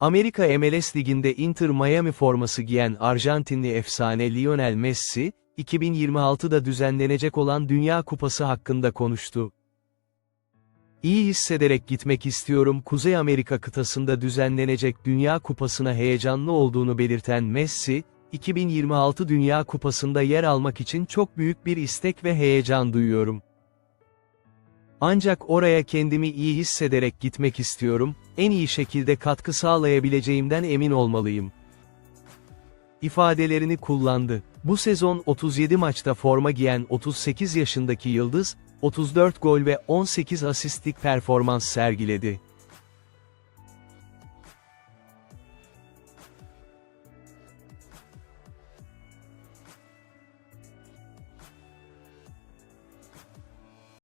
Amerika MLS Ligi'nde Inter Miami forması giyen Arjantinli efsane Lionel Messi, 2026'da düzenlenecek olan Dünya Kupası hakkında konuştu. İyi hissederek gitmek istiyorum Kuzey Amerika kıtasında düzenlenecek Dünya Kupası'na heyecanlı olduğunu belirten Messi, 2026 Dünya Kupası'nda yer almak için çok büyük bir istek ve heyecan duyuyorum. Ancak oraya kendimi iyi hissederek gitmek istiyorum, en iyi şekilde katkı sağlayabileceğimden emin olmalıyım. ifadelerini kullandı. Bu sezon 37 maçta forma giyen 38 yaşındaki Yıldız, 34 gol ve 18 asistlik performans sergiledi.